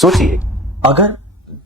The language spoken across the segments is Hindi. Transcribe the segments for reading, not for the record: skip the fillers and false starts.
सोचिए, अगर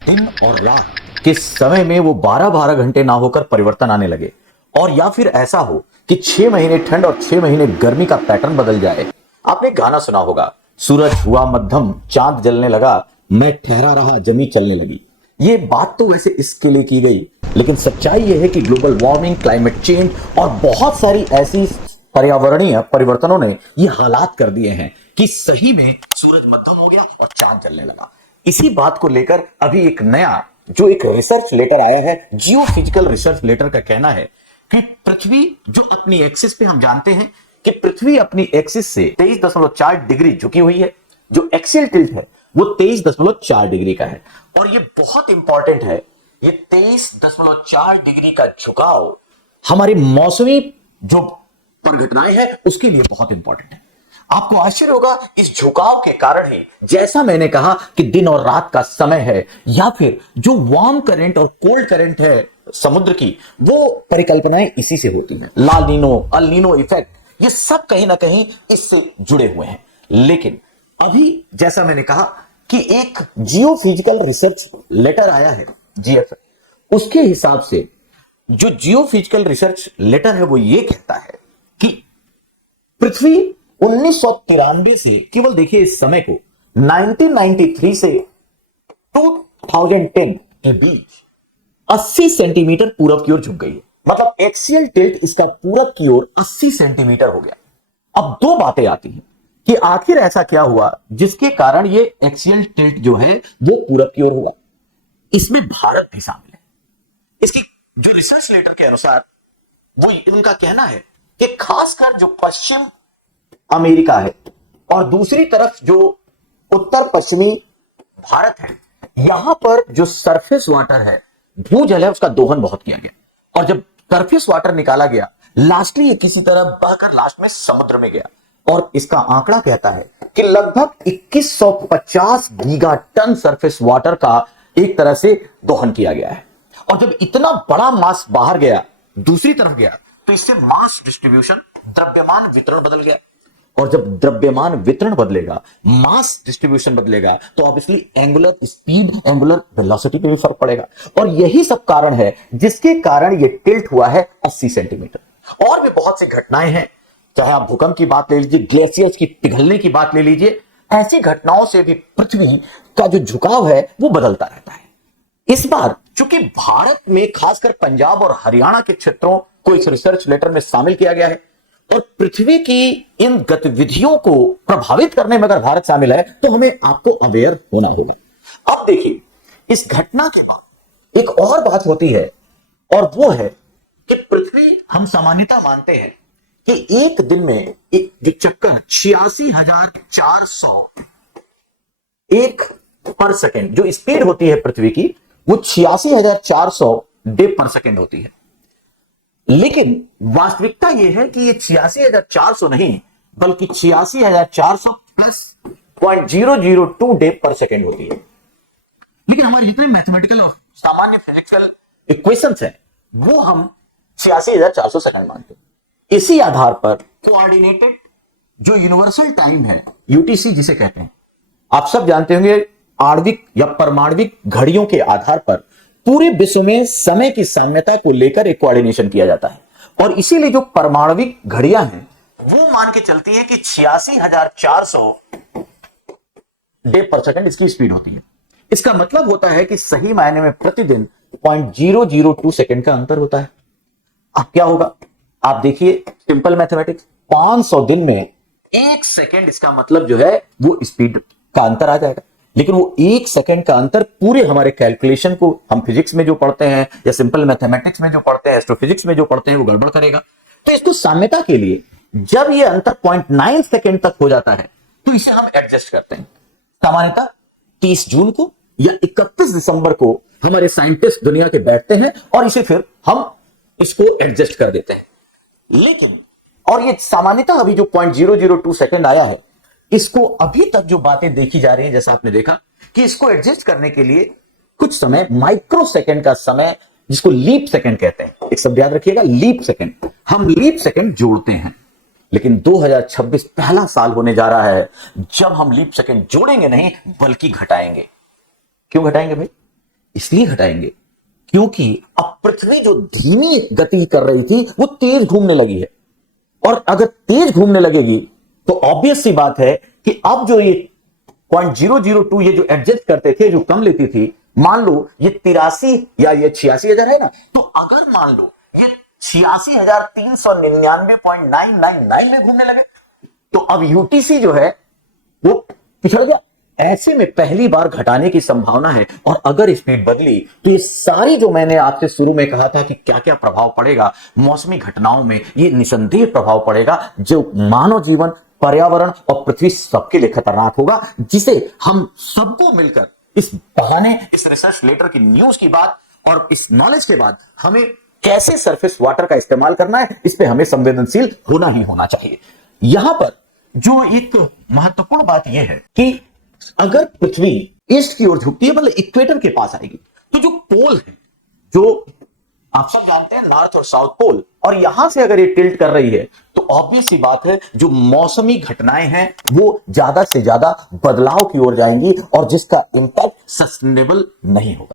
दिन और रात के समय में वो 12-12 घंटे ना होकर परिवर्तन आने लगे, और या फिर ऐसा हो कि 6 महीने ठंड और 6 महीने गर्मी का पैटर्न बदल जाए। आपने गाना सुना होगा, सूरज हुआ मध्यम, चांद जलने लगा, मैं ठहरा रहा, जमी चलने लगी। ये बात तो वैसे इसके लिए की गई, लेकिन सच्चाई यह है कि ग्लोबल वार्मिंग, क्लाइमेट चेंज और बहुत सारी ऐसी पर्यावरणीय परिवर्तनों ने ये हालात कर दिए हैं कि सही में सूरज मध्यम हो गया और चांद जलने लगा। इसी बात को लेकर अभी एक नया जो एक रिसर्च लेटर आया है, जियोफिजिकल रिसर्च लेटर का कहना है कि पृथ्वी जो अपनी एक्सिस पे, हम जानते हैं कि पृथ्वी अपनी एक्सिस से 23.4 डिग्री झुकी हुई है। जो एक्सियल टिल्ट है वो 23.4 डिग्री का है, और ये बहुत इंपॉर्टेंट है। ये 23.4 डिग्री का झुकाव हमारी मौसमी जो परिघटनाएं हैं उसके लिए बहुत इंपॉर्टेंट है। आपको आश्चर्य होगा, इस झुकाव के कारण ही, जैसा मैंने कहा कि दिन और रात का समय है, या फिर जो वार्म करंट और कोल्ड करंट है समुद्र की, वो परिकल्पनाएं इसी से होती हैं। लाल नीनो, अल नीनो इफेक्ट, ये सब कहीं ना कहीं इससे जुड़े हुए हैं। लेकिन अभी जैसा मैंने कहा कि एक जियोफिजिकल रिसर्च लेटर आया है, जीएफ, उसके हिसाब से जो जियोफिजिकल रिसर्च लेटर है वो ये कहता है कि पृथ्वी 1993 से, केवल देखिए इस समय को, 1993 से 2010 के बीच 80 सेंटीमीटर पूरब की ओर झुक गई है। मतलब एक्सियल टिल्ट इसका पूरब की ओर 80 सेंटीमीटर हो गया। अब दो बातें आती हैं कि आखिर ऐसा क्या हुआ जिसके कारण ये एक्सियल टिल्ट जो है वो पूरब की ओर हुआ। इसमें भारत भी शामिल है। इसकी जो रिसर्च लेटर के अनुसार वो उनका कहना है कि खासकर जो पश्चिम अमेरिका है और दूसरी तरफ जो उत्तर पश्चिमी भारत है, यहां पर जो सरफेस वाटर है, भूजल है, उसका दोहन बहुत किया गया। और जब सरफेस वाटर निकाला गया, लास्टली ये किसी तरह बहकर लास्ट में समुद्र में गया। और इसका आंकड़ा कहता है कि लगभग 2150 गीगा टन सरफेस वाटर का एक तरह से दोहन किया गया है। और जब इतना बड़ा मास बाहर गया, दूसरी तरफ गया, तो इससे मास डिस्ट्रीब्यूशन, द्रव्यमान वितरण बदल गया। और जब द्रव्यमान वितरण बदलेगा, मास डिस्ट्रीब्यूशन बदलेगा, तो obviously angular speed, angular velocity पे भी फर्क पड़ेगा। और यही सब कारण है जिसके कारण ये टिल्ट हुआ है 80 सेंटीमीटर। और भी बहुत सी घटनाएं हैं, चाहे आप भूकंप की बात ले लीजिए, ग्लेशियर्स की पिघलने की बात ले लीजिए, ऐसी घटनाओं से भी पृथ्वी का जो झुकाव है वो बदलता रहता है। इस बार चूंकि भारत में खासकर पंजाब और हरियाणा के क्षेत्रों को इस रिसर्च लेटर में शामिल किया गया है, और पृथ्वी की इन गतिविधियों को प्रभावित करने में अगर भारत शामिल है, तो हमें आपको अवेयर होना होगा। अब देखिए, इस घटना के बाद एक और बात होती है, और वो है कि पृथ्वी, हम सामान्यतः मानते हैं कि एक दिन में एक जो चक्कर 86,400 एक पर सेकेंड जो स्पीड होती है पृथ्वी की, वो 86,400 डे पर सेकेंड होती है। लेकिन वास्तविकता यह है कि ये 86,400 नहीं, बल्कि 86,400 प्लस 0.002 डे पर सेकेंड होती है। लेकिन हमारे जितने मैथमेटिकल और सामान्य फिजिक्सल इक्वेशंस हैं, वो हम 86,400 सेकंड मानते हैं। इसी आधार पर कोऑर्डिनेटेड जो यूनिवर्सल टाइम है, यूटीसी जिसे कहते हैं, आप सब जानते होंगे, आणविक या परमाणविक घड़ियों के आधार पर पूरे विश्व में समय की साम्यता को लेकर एक कोऑर्डिनेशन किया जाता है। और इसीलिए जो परमाणविक घड़ियां हैं वो मान के चलती है कि 86,400 डे पर सेकंड इसकी स्पीड होती है। इसका मतलब होता है कि सही मायने में प्रतिदिन 0.002 सेकंड का अंतर होता है। अब क्या होगा, आप देखिए, सिंपल मैथमेटिक्स, 500 दिन में 1 सेकंड, इसका मतलब जो है वो स्पीड का अंतर आ जाएगा। लेकिन वो 1 सेकंड का अंतर पूरे हमारे कैलकुलेशन को, हम फिजिक्स में जो पढ़ते हैं या सिंपल मैथमेटिक्स में जो पढ़ते हैं, एस्ट्रोफिजिक्स में जो पढ़ते हैं, वो गड़बड़ करेगा। तो इसको साम्यता के लिए जब ये अंतर 0.9 सेकंड तक हो जाता है, तो इसे हम एडजस्ट करते हैं। सामान्यतः 30 जून को या 31 दिसंबर को हमारे साइंटिस्ट दुनिया के बैठते हैं और इसे फिर हम इसको एडजस्ट कर देते हैं। लेकिन और ये सामान्यतः अभी जो 0.002 सेकंड आया है, इसको अभी तक जो बातें देखी जा रही हैं, जैसा आपने देखा कि इसको एडजस्ट करने के लिए कुछ समय, माइक्रो सेकंड का समय, जिसको लीप सेकंड कहते हैं, एक शब्द याद रखिएगा, लीप सेकंड, हम लीप सेकंड जोड़ते हैं। लेकिन 2026 पहला साल होने जा रहा है जब हम लीप सेकंड जोड़ेंगे नहीं, बल्कि घटाएंगे। क्यों घटाएंगे भाई? इसलिए घटाएंगे क्योंकि अब पृथ्वी जो धीमी गति कर रही थी वो तेज घूमने लगी है, और अगर तेज घूमने लगेगी तो ऑब्वियस सी बात है कि अब जो ये 0.002 ये जो एडजस्ट करते थे, जो कम लेती थी, मान लो ये 83 या ये 86,000 है ना, तो अगर मान लो ये 86,399.999 में घूमने लगे तो अब यूटीसी जो है वो पिछड़ गया। ऐसे में पहली बार घटाने की संभावना है, और अगर स्पीड बदली तो ये सारी जो मैंने आपसे शुरू में कहा था कि क्या क्या प्रभाव पड़ेगा मौसमी घटनाओं में, ये निसंदेह प्रभाव पड़ेगा जो मानव जीवन, पर्यावरण और पृथ्वी सबके लिए खतरनाक होगा, जिसे हम सबको मिलकर इस बहाने, इस रिसर्च लेटर की न्यूज की बात और इस नॉलेज के बाद हमें कैसे सरफेस वाटर का इस्तेमाल करना है, इस पे हमें संवेदनशील होना ही होना चाहिए। यहां पर जो एक महत्वपूर्ण बात यह है कि अगर पृथ्वी ईस्ट की ओर झुकती है, मतलब इक्वेटर के पास आएगी, तो जो पोल है, जो आप सब जानते हैं नॉर्थ और साउथ पोल, और यहां से अगर ये टिल्ट कर रही है तो ऑब्वियस सी बात है जो मौसमी घटनाएं हैं वो ज्यादा से ज्यादा बदलाव की ओर जाएंगी, और जिसका इंपैक्ट सस्टेनेबल नहीं होगा।